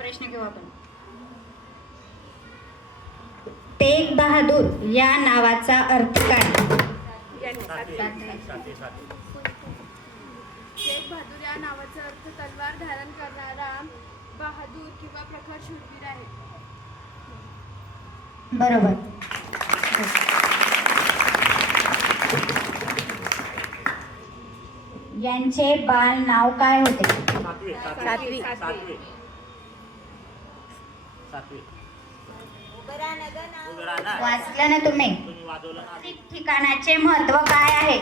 प्रश्न घेऊ आपण. तेग बहादूर या नावाचा अर्थ काय? शेख बहादूर या नावाचा अर्थ तलवार धारण करणारा बहादूर किंवा प्रखर शूरवीर आहे. बरोबर. यांचे बाल नाव काय होते? सातवी. वाचलं ना तुम्ही? ठिकाणाचे महत्व काय आहे?